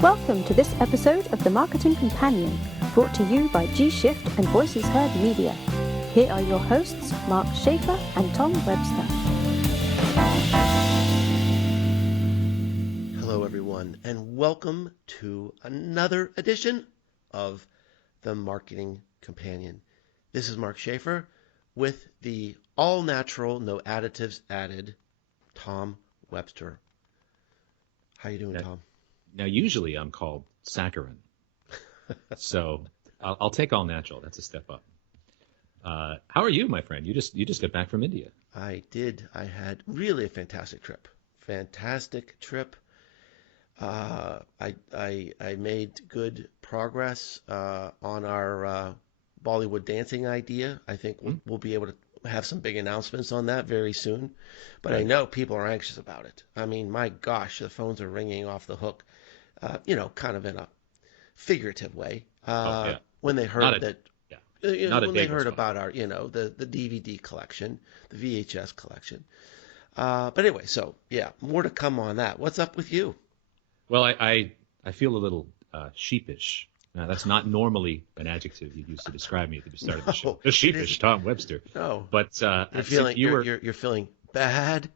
Welcome to this episode of The Marketing Companion, brought to you by G-Shift and Voices Heard Media. Here are your hosts, Mark Schaefer and Tom Webster. Hello, everyone, and welcome to another edition of The Marketing Companion. This is Mark Schaefer with the all-natural, no additives added, Tom Webster. How you doing, Tom? Now, usually I'm called saccharin, so I'll take all natural. That's a step up. How are you, my friend? You just got back from India. I did. I had really a fantastic trip. I made good progress on our Bollywood dancing idea. I think we'll be able to have some big announcements on that very soon. But right. I know people are anxious about it. I mean, my gosh, the phones are ringing off the hook, kind of in a figurative way. When they heard when they heard about our, the DVD collection, the VHS collection. But anyway, so yeah, more to come on that. What's up with you? Well, I feel a little sheepish. Now, that's not normally an adjective you used to describe me at the start of the show. The sheepish Tom Webster. No. But you're feeling bad?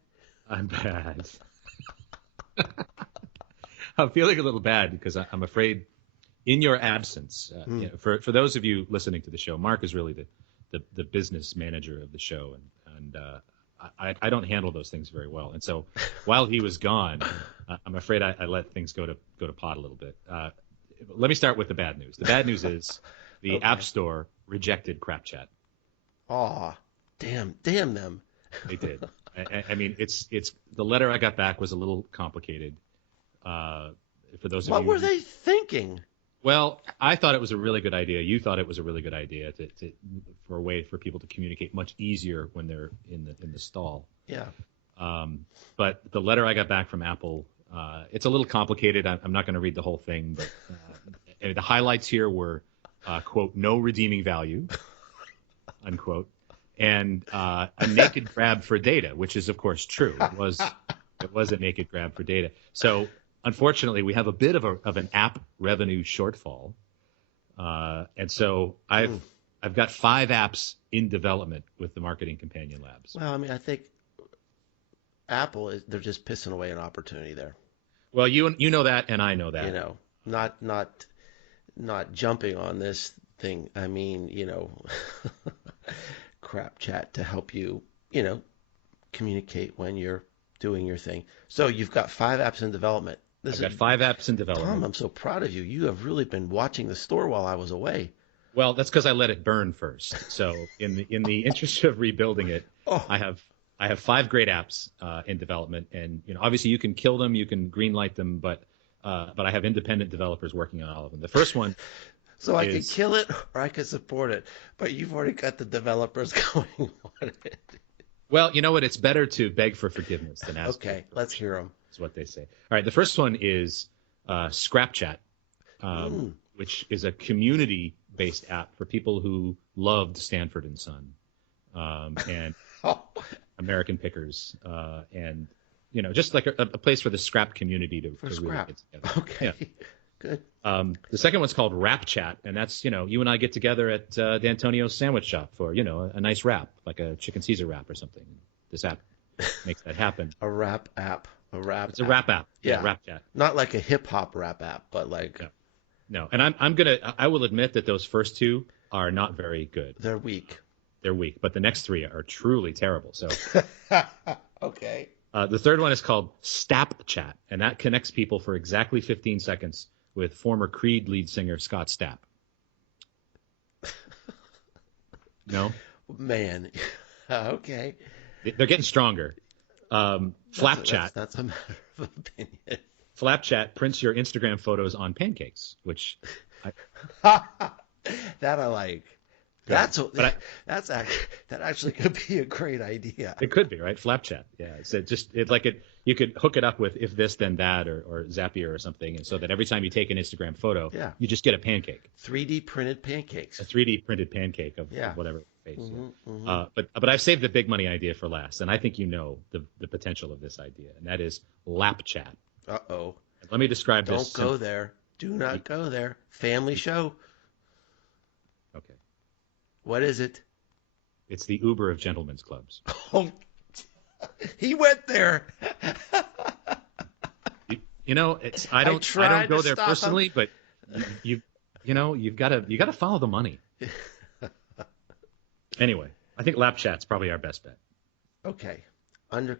I'm bad. I'm feeling a little bad because I'm afraid in your absence, for those of you listening to the show, Mark is really the business manager of the show, and I don't handle those things very well. And so while he was gone, I'm afraid I let things go to pot a little bit. Let me start with the bad news. The bad news is the App Store rejected CrapChat. Aw, damn them. They did. I mean, it's the letter I got back was a little complicated. For those of you, what were they thinking? Well, I thought it was a really good idea. You thought it was a really good idea for a way for people to communicate much easier when they're in the stall. Yeah. But the letter I got back from Apple, it's a little complicated. I'm not going to read the whole thing, but the highlights here were, quote, no redeeming value, unquote, and a naked grab for data, which is, of course, true. It was a naked grab for data. So, unfortunately, we have a bit of an app revenue shortfall, and so I've got 5 apps in development with the Marketing Companion Labs. Well, I mean, I think Apple they're just pissing away an opportunity there. Well, you know that, and I know that. Not jumping on this thing. I mean, CrapChat to help you, communicate when you're doing your thing. So you've got 5 apps in development. I've got 5 apps in development. Tom, I'm so proud of you. You have really been watching the store while I was away. Well, that's because I let it burn first. So in the interest of rebuilding it, I have 5 great apps in development, and obviously you can kill them, you can greenlight them, but I have independent developers working on all of them. The first one. So I could kill it or I could support it, but you've already got the developers going on it. Well, you know what? It's better to beg for forgiveness than ask. Okay, let's hear them. Is what they say. All right, the first one is ScrapChat, which is a community-based app for people who loved Stanford and Son and American Pickers, and just like a place for the scrap community to really get together. Okay, yeah. Good. The second one's called RapChat, and that's you and I get together at D'Antonio's sandwich shop for a nice wrap, like a chicken Caesar wrap or something. This app makes that happen. A rap app. It's a rap app. Yeah, RapChat. Not like a hip hop rap app, but like. No, and I will admit that those first 2 are not very good. They're weak. But the next 3 are truly terrible. So. Okay. The third one is called StapChat, and that connects people for exactly 15 seconds with former Creed lead singer Scott Stapp. No? Man. Okay. They're getting stronger. Flapchat. That's a matter of opinion. Flapchat prints your Instagram photos on pancakes, which that I like. That actually could be a great idea. It could be, right? Flapchat. Yeah. So you could hook it up with if this then that or Zapier or something, and so that every time you take an Instagram photo, you just get a pancake. 3D printed pancakes. A 3D printed pancake of whatever face. But I've saved the big money idea for last, and I think the potential of this idea, and that is LapChat. Uh-oh. Let me describe Don't this. go there. Do not go there. Family show. Okay. What is it? It's the Uber of gentlemen's clubs. Oh, he went there. You know, I don't go there personally, but you've got to follow the money. Anyway, I think Lap Chat's probably our best bet. Okay. I'm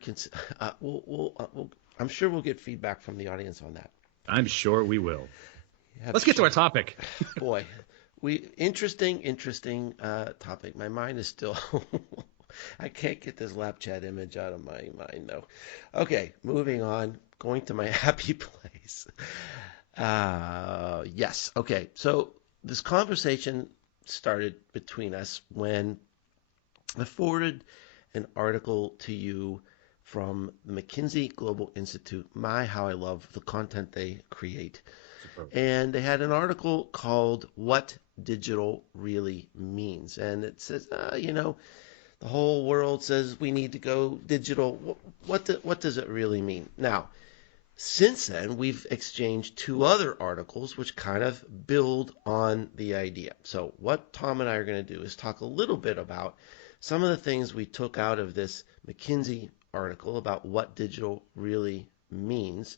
sure we'll get feedback from the audience on that. I'm sure we will. Let's get to our topic. Boy, interesting topic. My mind is still I can't get this Lap Chat image out of my mind though. Okay, moving on. Going to my happy place. Yes. Okay. So this conversation started between us when I forwarded an article to you from the McKinsey Global Institute. How I love the content they create. Superb. And they had an article called What Digital Really Means. And it says, the whole world says we need to go digital. What does it really mean? Now, since then, we've exchanged 2 other articles which kind of build on the idea. So what Tom and I are going to do is talk a little bit about some of the things we took out of this McKinsey article about what digital really means,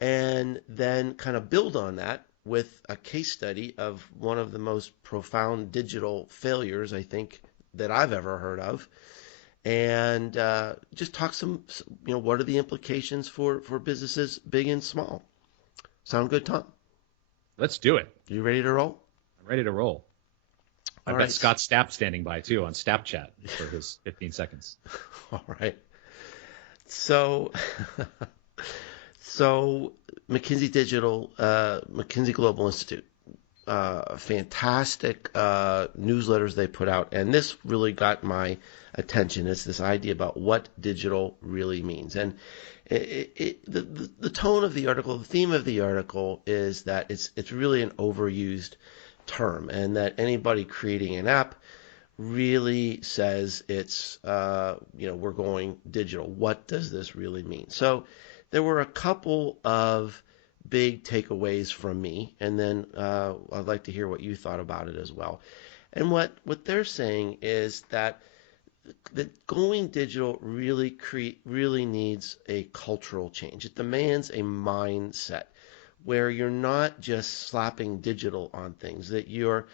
and then kind of build on that with a case study of one of the most profound digital failures, I think, that I've ever heard of. And just talk what are the implications for businesses big and small. Sound good, Tom? Let's do it. You ready to roll? I'm ready to roll. I've got right. Scott Stapp standing by, too, on Snapchat for his 15 seconds. All right. So McKinsey Global Institute, fantastic newsletters they put out. And this really got my attention. It's this idea about what digital really means. And the tone of the article, the theme of the article is that it's really an overused term, and that anybody creating an app really says it's, we're going digital. What does this really mean? So there were a couple of big takeaways from me, and then I'd like to hear what you thought about it as well. And what they're saying is that going digital really needs a cultural change. It demands a mindset where you're not just slapping digital on things, that you're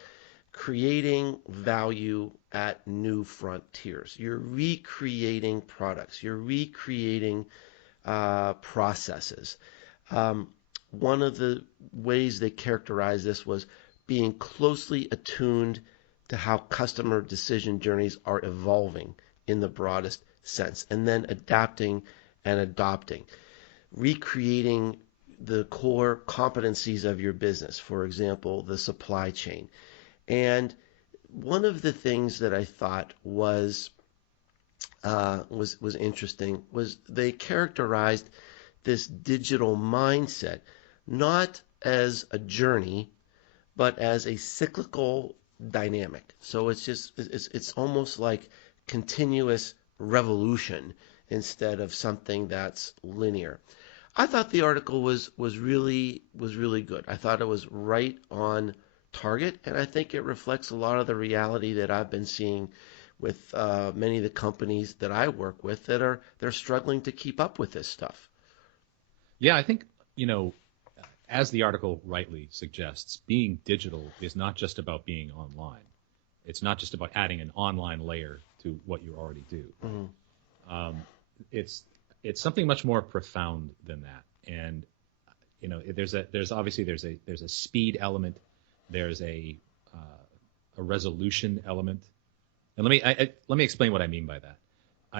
creating value at new frontiers. You're recreating products. You're recreating processes. One of the ways they characterized this was being closely attuned to how customer decision journeys are evolving in the broadest sense, and then adapting and adopting, recreating the core competencies of your business, for example, the supply chain. And one of the things that I thought was interesting was they characterized this digital mindset not as a journey, but as a cyclical dynamic. So it's almost like continuous revolution instead of something that's linear. I thought the article was really good. I thought it was right on target, and I think it reflects a lot of the reality that I've been seeing with many of the companies that I work with that they're struggling to keep up with this stuff. Yeah, I think, as the article rightly suggests, being digital is not just about being online. It's not just about adding an online layer to what you already do. Mm-hmm. It's something much more profound than that. And there's a speed element, there's a resolution element. And let me explain what I mean by that.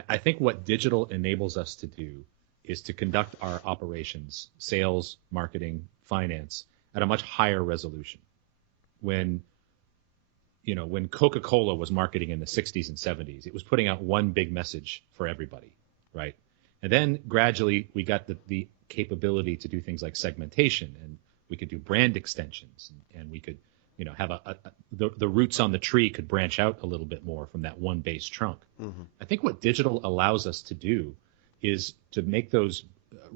I think what digital enables us to do is to conduct our operations, sales, marketing, finance, at a much higher resolution. When Coca-Cola was marketing in the 60s and 70s, it was putting out one big message for everybody, right? And then gradually we got the capability to do things like segmentation, and we could do brand extensions, and we could, have the roots on the tree could branch out a little bit more from that one base trunk. Mm-hmm. I think what digital allows us to do is to make those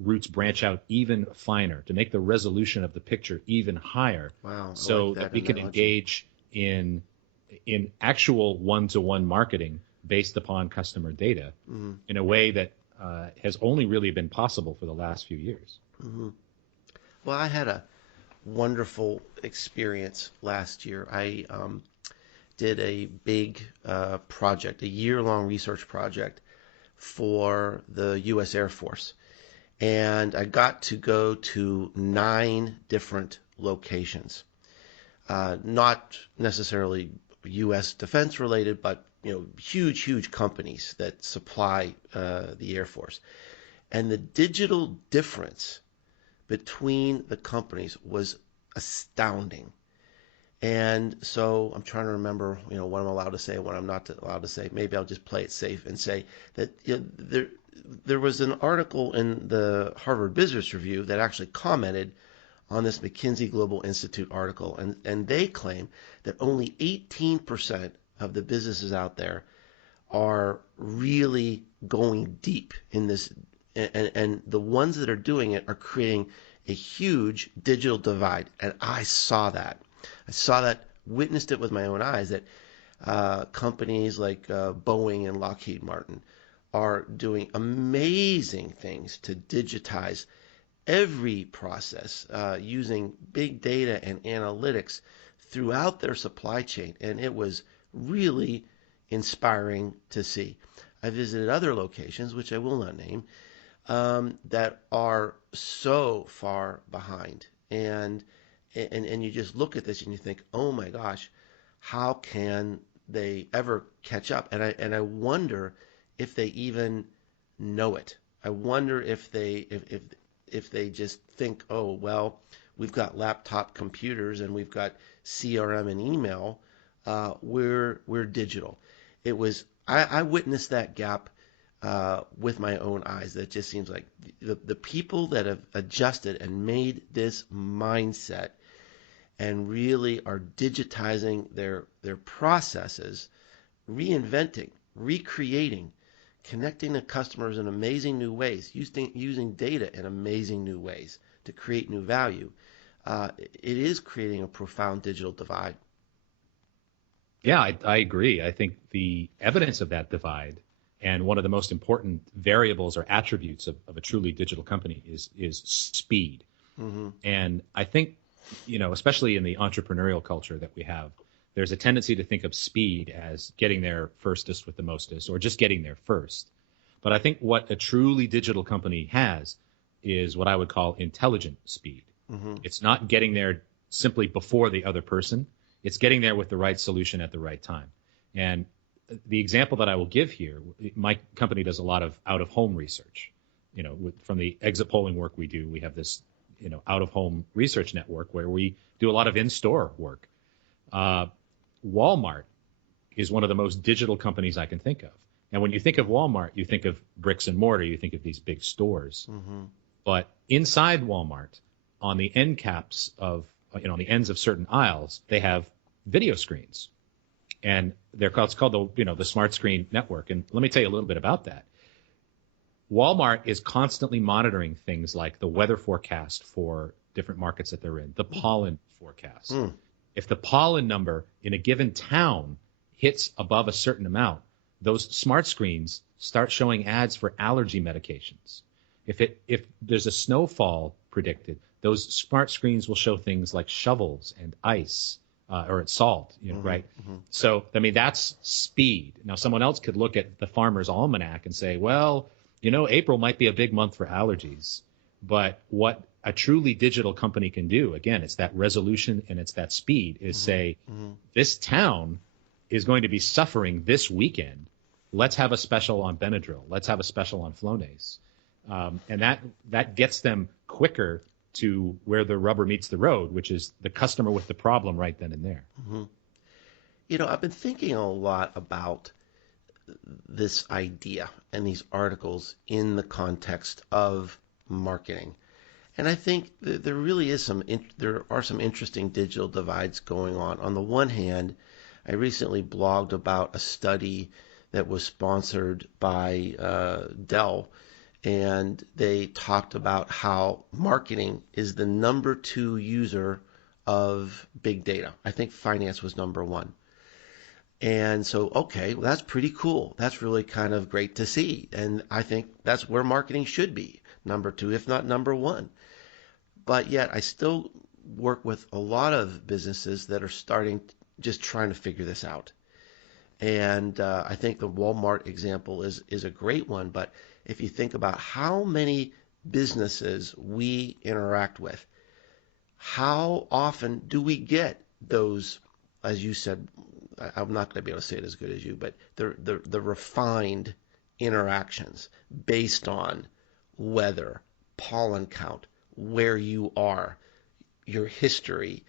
roots branch out even finer, to make the resolution of the picture even higher. Wow. So like that we can engage in actual one-to-one marketing based upon customer data in a way that has only really been possible for the last few years. Well, I had a wonderful experience last year. I did a big project, a year-long research project for the U.S. Air Force. And I got to go to 9 different locations, not necessarily U.S. defense related, but huge, huge companies that supply the Air Force. And the digital difference between the companies was astounding. And so I'm trying to remember, what I'm allowed to say and what I'm not allowed to say. Maybe I'll just play it safe and say that there was an article in the Harvard Business Review that actually commented on this McKinsey Global Institute article, and they claim that only 18% of the businesses out there are really going deep in this, and the ones that are doing it are creating a huge digital divide. And I saw that, witnessed it with my own eyes, that companies like Boeing and Lockheed Martin are doing amazing things to digitize every process using big data and analytics throughout their supply chain. And it was really inspiring to see. I visited other locations, which I will not name, that are so far behind. And you just look at this and you think, oh my gosh, how can they ever catch up? And I wonder if they even know it. I wonder if they just think, oh well, we've got laptop computers and we've got CRM and email. We're digital. It was I witnessed that gap with my own eyes. That just seems like the people that have adjusted and made this mindset and really are digitizing their processes, reinventing, recreating, connecting to customers in amazing new ways, using data in amazing new ways to create new value. It is creating a profound digital divide. Yeah, I agree. I think the evidence of that divide, and one of the most important variables or attributes of a truly digital company is speed. And I think, especially in the entrepreneurial culture that we have, there's a tendency to think of speed as getting there firstest with the mostest, or just getting there first. But I think what a truly digital company has is what I would call intelligent speed. It's not getting there simply before the other person. It's getting there with the right solution at the right time. And the example that I will give here, my company does a lot of out-of-home research. From the exit polling work we do, we have this, out-of-home research network where we do a lot of in-store work. Walmart is one of the most digital companies I can think of. And when you think of Walmart, you think of bricks and mortar, you think of these big stores. But inside Walmart, on the end caps of, on the ends of certain aisles, they have video screens. And it's called the Smart Screen Network. And let me tell you a little bit about that. Walmart is constantly monitoring things like the weather forecast for different markets that they're in, the pollen forecast. If the pollen number in a given town hits above a certain amount, those smart screens start showing ads for allergy medications. If there's a snowfall predicted, those smart screens will show things like shovels and ice or salt, right? So, that's speed. Now, someone else could look at the Farmer's Almanac and say, well, April might be a big month for allergies. But what a truly digital company can do, again, it's that resolution and it's that speed, is say, this town is going to be suffering this weekend. Let's have a special on Benadryl. Let's have a special on Flonase. And that gets them quicker to where the rubber meets the road, which is the customer with the problem right then and there. I've been thinking a lot about this idea and these articles in the context of marketing. And I think there really is there are some interesting digital divides going on. On the one hand, I recently blogged about a study that was sponsored by Dell, and they talked about how marketing is the number 2 user of big data. I think finance was number 1. And so, okay, well, that's pretty cool. That's really kind of great to see. And I think that's where marketing should be, number 2, if not number 1. But yet I still work with a lot of businesses that are starting just trying to figure this out. And I think the Walmart example is a great one. But if you think about how many businesses we interact with, how often do we get those, as you said, I'm not going to be able to say it as good as you, but the refined interactions based on weather, pollen count, where you are, your history,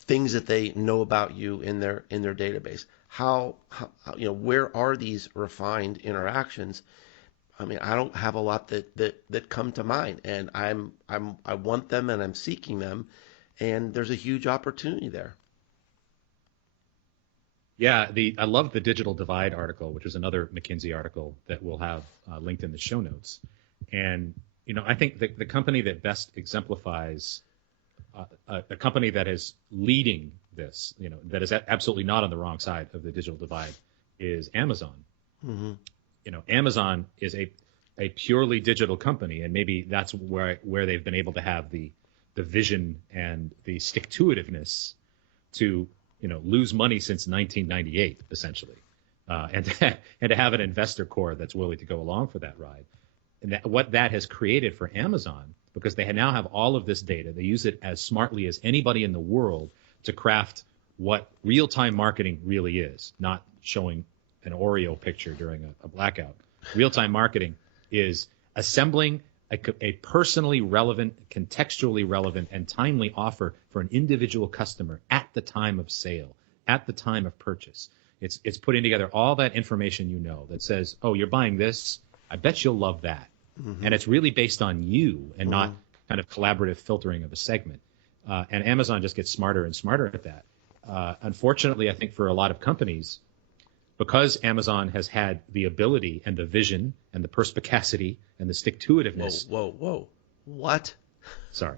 things that they know about you in their database. How where are these refined interactions? I mean, I don't have a lot that come to mind, and I want them and I'm seeking them, and there's a huge opportunity there. Yeah, I love the Digital Divide article, which is another McKinsey article that we'll have linked in the show notes. And I think the company that best exemplifies a company that is leading this, that is absolutely not on the wrong side of the digital divide, is Amazon. Mm-hmm. Amazon is a purely digital company, and maybe that's where they've been able to have the vision and the stick-to-itiveness to lose money since 1998, essentially, and to have an investor core that's willing to go along for that ride. And what that has created for Amazon, because they now have all of this data, they use it as smartly as anybody in the world to craft what real-time marketing really is, not showing an Oreo picture during a blackout. Real-time marketing is assembling a personally relevant, contextually relevant, and timely offer for an individual customer at the time of sale, at the time of purchase. It's putting together all that information that says, oh, you're buying this, I bet you'll love that. Mm-hmm. And it's really based on you and not kind of collaborative filtering of a segment. And Amazon just gets smarter and smarter at that. Unfortunately, I think for a lot of companies, because Amazon has had the ability and the vision and the perspicacity and the stick-to-itiveness. Whoa. What? Sorry.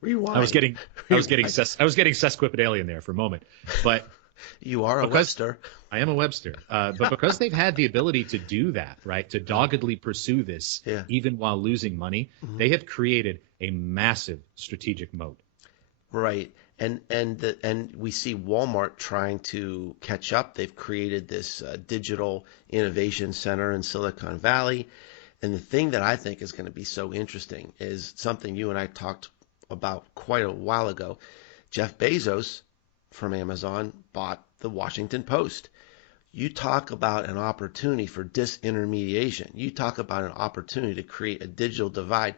Rewind. I was getting sesquipedalian there for a moment. But you are a Webster. I am a Webster. But because they've had the ability to do that, right, to doggedly pursue this, even while losing money, they have created a massive strategic moat. Right. And we see Walmart trying to catch up. They've created this digital innovation center in Silicon Valley. And the thing that I think is going to be so interesting is something you and I talked about quite a while ago. Jeff Bezos from Amazon bought the Washington Post. You talk about an opportunity for disintermediation. You talk about an opportunity to create a digital divide.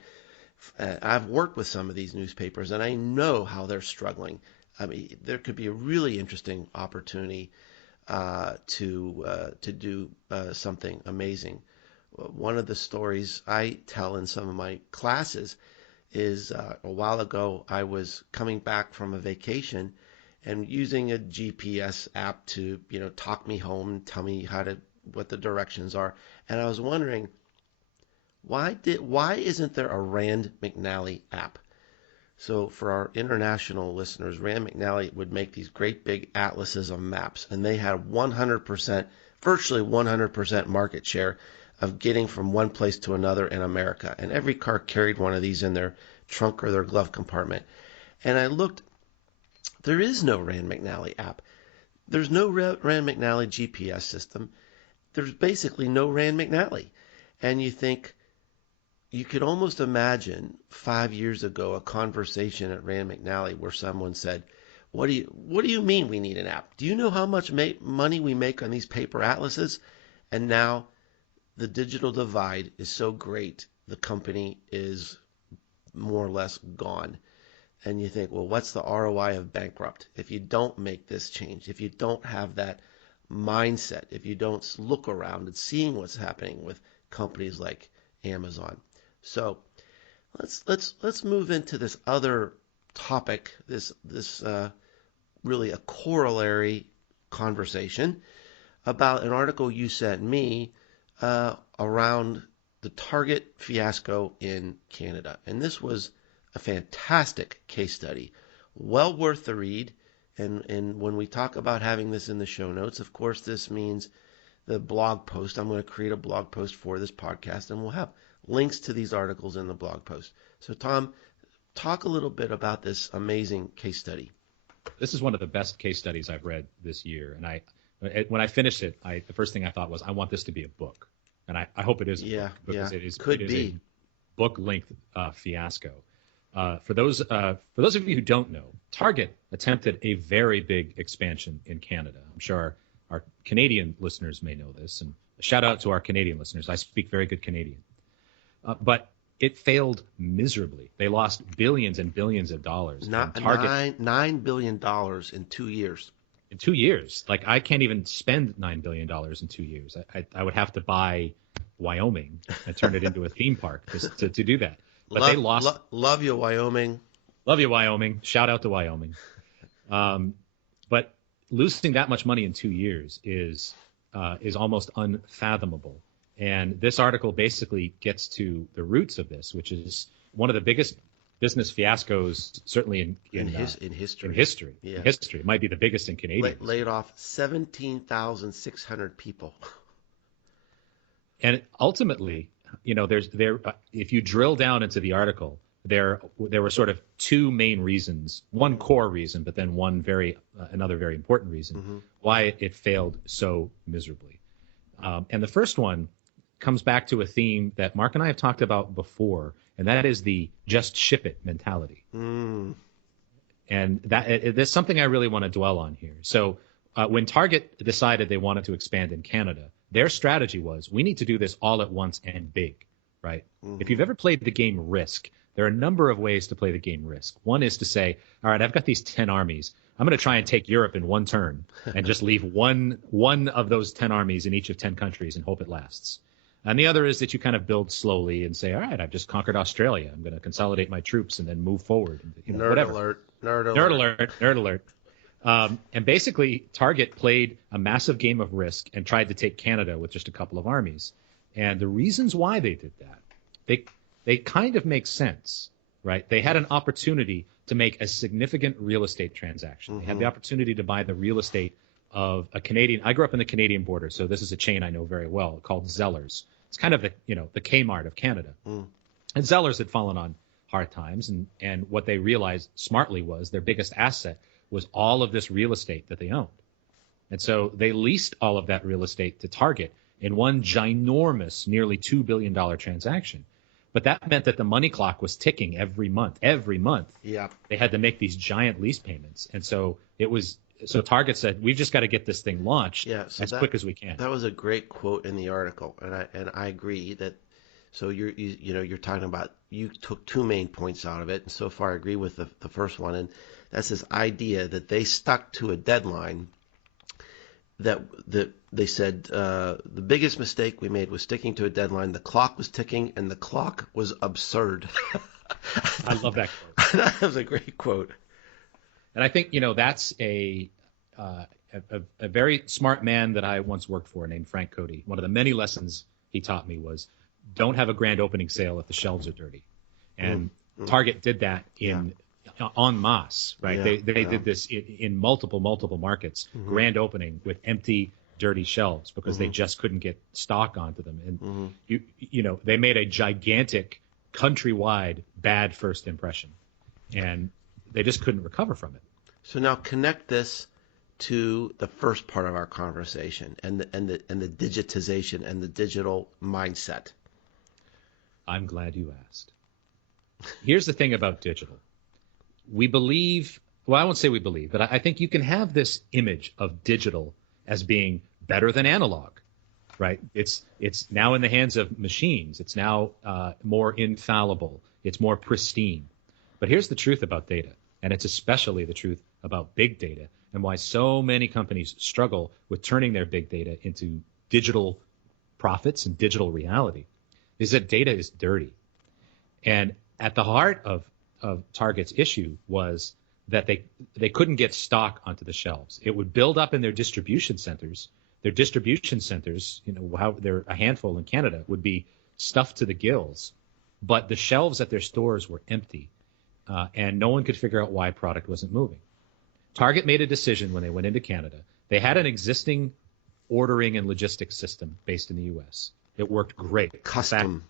I've worked with some of these newspapers, and I know how they're struggling. I mean, there could be a really interesting opportunity to do something amazing. One of the stories I tell in some of my classes is a while ago I was coming back from a vacation and using a GPS app to talk me home and tell me what the directions are, and I was wondering, why isn't there a Rand McNally app? So for our international listeners, Rand McNally would make these great big atlases of maps, and they had virtually 100% market share of getting from one place to another in America. And every car carried one of these in their trunk or their glove compartment. And I looked, there is no Rand McNally app. There's no Rand McNally GPS system. There's basically no Rand McNally. And you think, you could almost imagine 5 years ago a conversation at Rand McNally where someone said, what do you mean we need an app? Do you know how much money we make on these paper atlases? And now the digital divide is so great, the company is more or less gone. And you think, well, what's the ROI of bankrupt? If you don't make this change, if you don't have that mindset, if you don't look around and seeing what's happening with companies like Amazon. So let's move into this other topic, this really a corollary conversation about an article you sent me around the Target fiasco in Canada. And this was a fantastic case study, well worth the read. And when we talk about having this in the show notes, of course, this means the blog post. I'm going to create a blog post for this podcast, and we'll have links to these articles in the blog post. So, Tom, talk a little bit about this amazing case study. This is one of the best case studies I've read this year. And when I finished it, the first thing I thought was, I want this to be a book. And I hope it is a book, because it is a book-length fiasco. For those of you who don't know, Target attempted a very big expansion in Canada. I'm sure our Canadian listeners may know this, and a shout out to our Canadian listeners. I speak very good Canadian. But it failed miserably. They lost billions and billions of dollars. $9 billion in 2 years. In 2 years. Like, I can't even spend $9 billion in 2 years. I would have to buy Wyoming and turn it into a theme park to do that. But they lost. Love you, Wyoming. Love you, Wyoming. Shout out to Wyoming. But losing that much money in 2 years is almost unfathomable. And this article basically gets to the roots of this, which is one of the biggest business fiascos, certainly in history. In history. Yeah. In history. It might be the biggest in Canadian. Laid off 17,600 people. And ultimately, if you drill down into the article, there were sort of two main reasons, one core reason, but then another very important reason why it failed so miserably. And the first one comes back to a theme that Mark and I have talked about before, and that is the just ship it mentality. And that's something I really want to dwell on here. So when Target decided they wanted to expand in Canada, their strategy was, we need to do this all at once and big, right? If you've ever played the game Risk, there are a number of ways to play the game Risk. One is to say, all right, I've got these 10 armies. I'm going to try and take Europe in one turn and just leave one of those 10 armies in each of 10 countries and hope it lasts. And the other is that you kind of build slowly and say, all right, I've just conquered Australia. I'm going to consolidate my troops and then move forward. And, Nerd alert. And basically, Target played a massive game of Risk and tried to take Canada with just a couple of armies. And the reasons why they did that, they kind of make sense, right? They had an opportunity to make a significant real estate transaction. They had the opportunity to buy the real estate of a Canadian. I grew up in the Canadian border, so this is a chain I know very well called Zellers. It's kind of the Kmart of Canada. And Zellers had fallen on hard times, and what they realized smartly was their biggest asset was all of this real estate that they owned. And so they leased all of that real estate to Target in one ginormous, nearly $2 billion transaction. But that meant that the money clock was ticking every month. Every month, they had to make these giant lease payments. And so So Target said, we've just got to get this thing launched as quick as we can. That was a great quote in the article, and I agree that. So you're talking about, you took two main points out of it, and so far I agree with the first one, and that's this idea that they stuck to a deadline. That they said the biggest mistake we made was sticking to a deadline. The clock was ticking, and the clock was absurd. I love that quote. That was a great quote. And I think, that's a very smart man that I once worked for named Frank Cody. One of the many lessons he taught me was, don't have a grand opening sale if the shelves are dirty. And Target did that en masse, right? They did this in multiple markets, grand opening with empty, dirty shelves because they just couldn't get stock onto them. And they made a gigantic countrywide bad first impression, and they just couldn't recover from it. So now connect this to the first part of our conversation and the digitization and the digital mindset. I'm glad you asked. Here's the thing about digital. We believe, well, I won't say we believe, but I think you can have this image of digital as being better than analog, right? It's now in the hands of machines. It's now more infallible. It's more pristine. But here's the truth about data, and it's especially the truth about big data, and why so many companies struggle with turning their big data into digital profits and digital reality, is that data is dirty. And at the heart of Target's issue was that they couldn't get stock onto the shelves. It would build up in their distribution centers, Their distribution centers, how there are a handful in Canada, would be stuffed to the gills, but the shelves at their stores were empty, and no one could figure out why product wasn't moving. Target made a decision when they went into Canada. They had an existing ordering and logistics system based in the U.S. It worked great. Custom.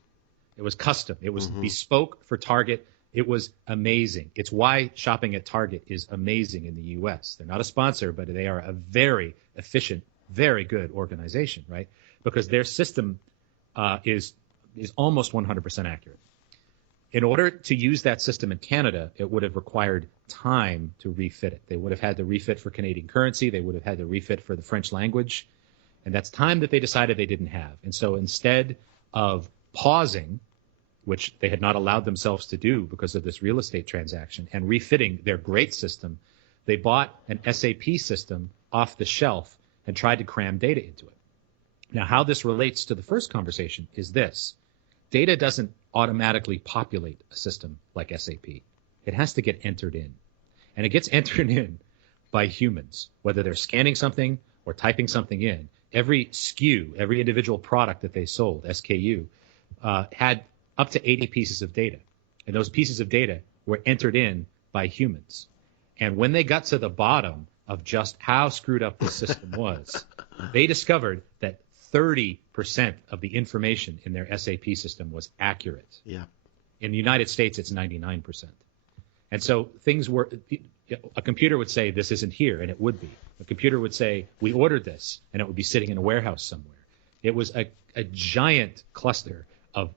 It was custom. It was bespoke for Target. It was amazing. It's why shopping at Target is amazing in the U.S. They're not a sponsor, but they are a very efficient, very good organization, right? Because their system is almost 100% accurate. In order to use that system in Canada, it would have required time to refit it. They would have had to refit for Canadian currency. They would have had to refit for the French language. And that's time that they decided they didn't have. And so instead of pausing, which they had not allowed themselves to do because of this real estate transaction, and refitting their great system, they bought an SAP system off the shelf and tried to cram data into it. Now, how this relates to the first conversation is this. Data doesn't automatically populate a system like SAP. It has to get entered in. And it gets entered in by humans, whether they're scanning something or typing something in. Every SKU, every individual product that they sold, SKU, had up to 80 pieces of data. And those pieces of data were entered in by humans. And when they got to the bottom of just how screwed up the system was, they discovered that 30% of the information in their SAP system was accurate. Yeah. In the United States, it's 99%. And so things were, a computer would say, this isn't here, and it would be. A computer would say, we ordered this, and it would be sitting in a warehouse somewhere. It was a giant cluster of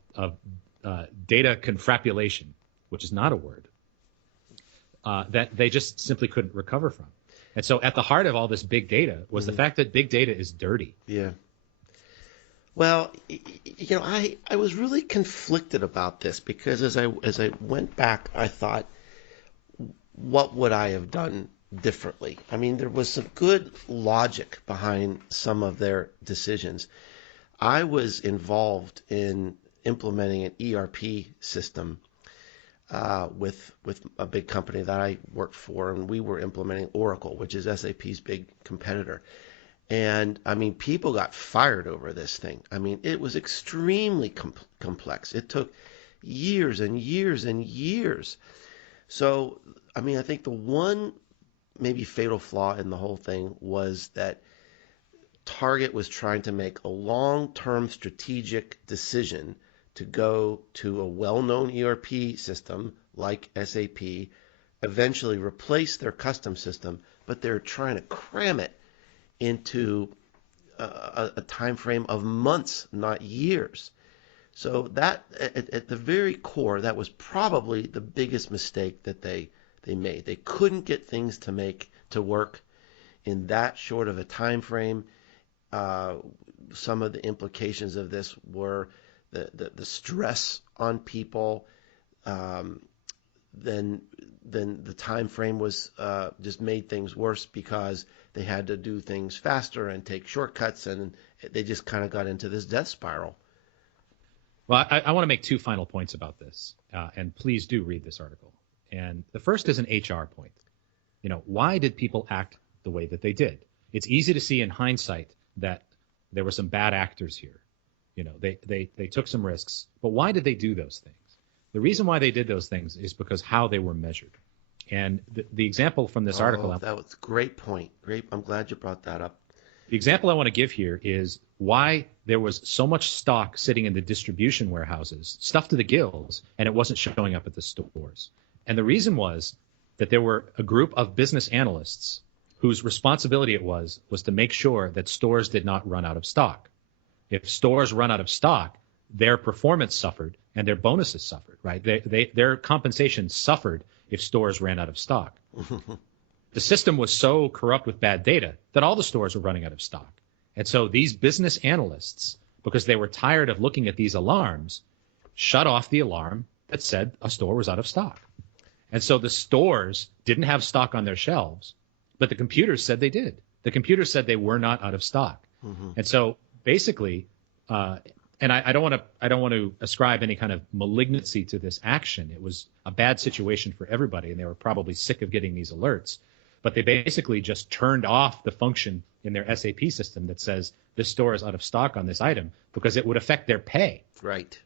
data confabulation, which is not a word, that they just simply couldn't recover from. And so at the heart of all this big data was the fact that big data is dirty. Yeah. Well, I was really conflicted about this because as I went back, I thought, what would I have done differently? I mean, there was some good logic behind some of their decisions. I was involved in implementing an ERP system with a big company that I worked for, and we were implementing Oracle, which is SAP's big competitor. And I mean, people got fired over this thing. I mean, it was extremely complex. It took years and years and years. So, I mean, I think the one maybe fatal flaw in the whole thing was that Target was trying to make a long-term strategic decision to go to a well-known ERP system like SAP, eventually replace their custom system, but they're trying to cram it into a time frame of months, not years. So that, at the very core, that was probably the biggest mistake that they made. They couldn't get things to work in that short of a time frame. Some of the implications of this were the stress on people. Then the time frame was just made things worse because they had to do things faster and take shortcuts, and they just kind of got into this death spiral. Well, I want to make two final points about this, and please do read this article. And the first is an HR point. Why did people act the way that they did? It's easy to see in hindsight that there were some bad actors here. They took some risks, but why did they do those things? The reason why they did those things is because how they were measured. And the example from this article... That was a great point. Great. I'm glad you brought that up. The example I want to give here is why there was so much stock sitting in the distribution warehouses, stuffed to the gills, and it wasn't showing up at the stores. And the reason was that there were a group of business analysts whose responsibility it was to make sure that stores did not run out of stock. If stores run out of stock, their performance suffered and their bonuses suffered, right? Their compensation suffered if stores ran out of stock. The system was so corrupt with bad data that all the stores were running out of stock. And so these business analysts, because they were tired of looking at these alarms, shut off the alarm that said a store was out of stock. And so the stores didn't have stock on their shelves, but the computers said they did. The computers said they were not out of stock. And so basically, and I don't want to ascribe any kind of malignancy to this action. It was a bad situation for everybody, and they were probably sick of getting these alerts. But they basically just turned off the function in their SAP system that says this store is out of stock on this item because it would affect their pay. Right.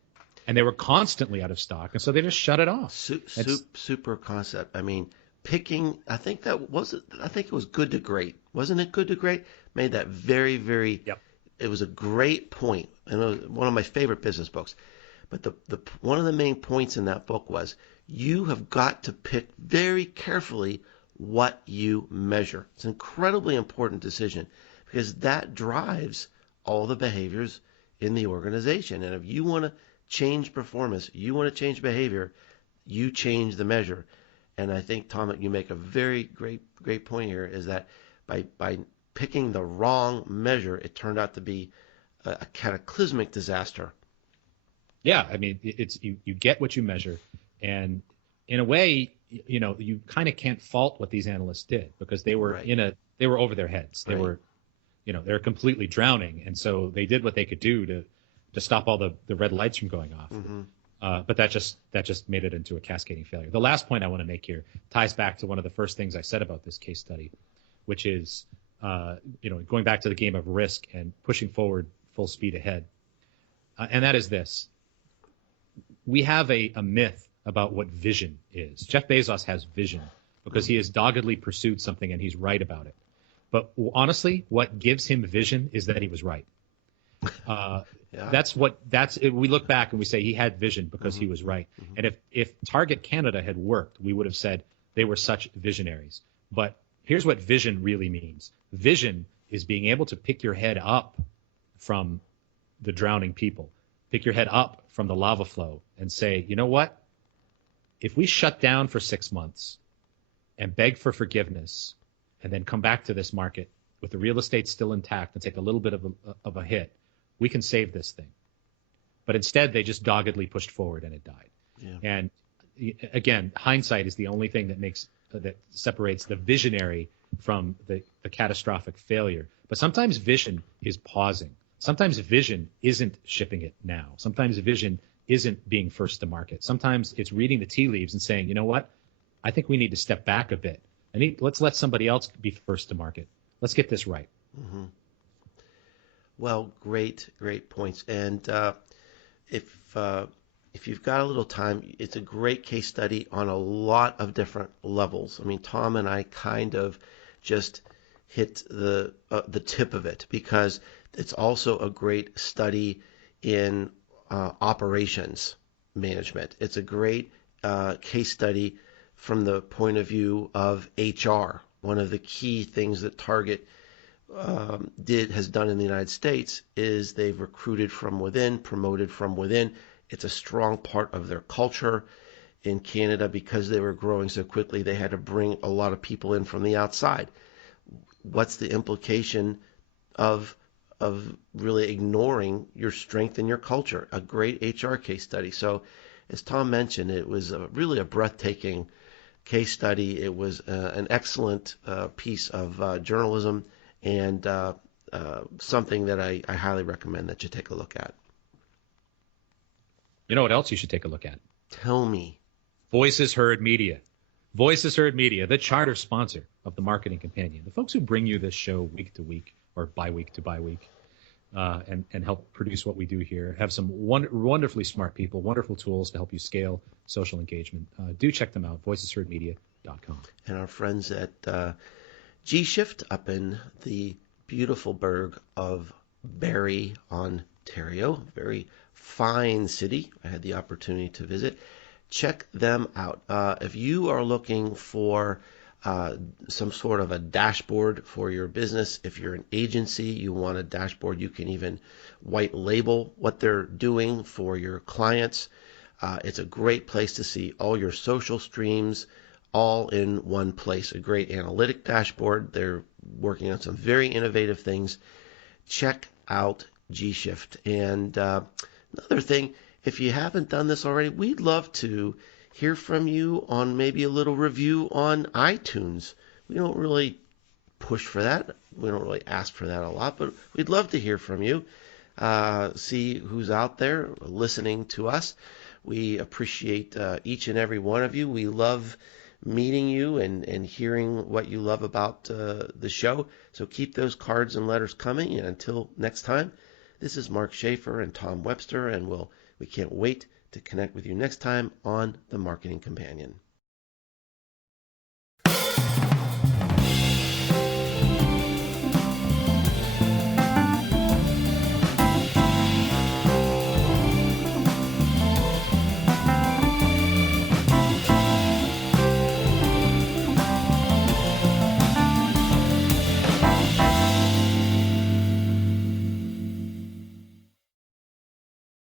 And they were constantly out of stock, and so they just shut it off. Super concept. I mean, picking. I think it was Good to Great. Wasn't it Good to Great? Made that very, very. Yep. It was a great point, and it was one of my favorite business books. But the one of the main points in that book was you have got to pick very carefully what you measure. It's an incredibly important decision because that drives all the behaviors in the organization. And if you want to change performance, you want to change behavior, you change the measure. And I think, Tom, you make a very great point here, is that by picking the wrong measure, it turned out to be a cataclysmic disaster. Yeah, I mean, it's you get what you measure, and in a way, you kind of can't fault what these analysts did because they were they were over their heads. They were, they're completely drowning, and so they did what they could do to stop all the red lights from going off. Mm-hmm. But that just made it into a cascading failure. The last point I want to make here ties back to one of the first things I said about this case study, which is going back to the game of risk and pushing forward full speed ahead, and that is this. We have a myth about what vision is. Jeff Bezos has vision because he has doggedly pursued something and he's right about it. But honestly, what gives him vision is that he was right. We look back and we say he had vision because he was right. Mm-hmm. And if Target Canada had worked, we would have said they were such visionaries. But here's what vision really means. Vision is being able to pick your head up from the drowning people. Pick your head up from the lava flow and say, you know what? If we shut down for 6 months and beg for forgiveness and then come back to this market with the real estate still intact and take a little bit of a hit, we can save this thing. But instead, they just doggedly pushed forward and it died. Yeah. And again, hindsight is the only thing that separates the visionary from the catastrophic failure. But sometimes vision is pausing. Sometimes vision isn't shipping it now. Sometimes vision isn't being first to market. Sometimes it's reading the tea leaves and saying, you know what? I think we need to step back a bit. Let's let somebody else be first to market. Let's get this right. Mm-hmm. Well, great points. And if you've got a little time, it's a great case study on a lot of different levels. I mean, Tom and I kind of just hit the tip of it because it's also a great study in operations management. It's a great case study from the point of view of HR. One of the key things that Target has done in the United States is they've recruited from within, promoted from within. It's a strong part of their culture. In Canada, because they were growing so quickly, they had to bring a lot of people in from the outside. What's the implication of really ignoring your strength and your culture? A great HR case study. So as Tom mentioned, it was really a breathtaking case study. It was an excellent piece of journalism and something that I highly recommend that you take a look at. You know what else you should take a look at? Tell me. Voices Heard Media. Voices Heard Media, the charter sponsor of the Marketing Companion, the folks who bring you this show week to week or bi-week to bi-week and help produce what we do here, have some wonderfully smart people, wonderful tools to help you scale social engagement. Do check them out, voicesheardmedia.com. And our friends at G-Shift up in the beautiful burg of Barrie, Ontario, very fine city. I had the opportunity to visit. Check them out. If you are looking for some sort of a dashboard for your business, if you're an agency, you want a dashboard, you can even white label what they're doing for your clients. It's a great place to see all your social streams all in one place. A great analytic dashboard. They're working on some very innovative things. Check out G-Shift. And another thing, if you haven't done this already, we'd love to hear from you on maybe a little review on iTunes. We don't really push for that. We don't really ask for that a lot, but we'd love to hear from you. See who's out there listening to us. We appreciate each and every one of you. We love meeting you and hearing what you love about the show. So keep those cards and letters coming. And until next time, this is Mark Schaefer and Tom Webster, and we can't wait to connect with you next time on The Marketing Companion.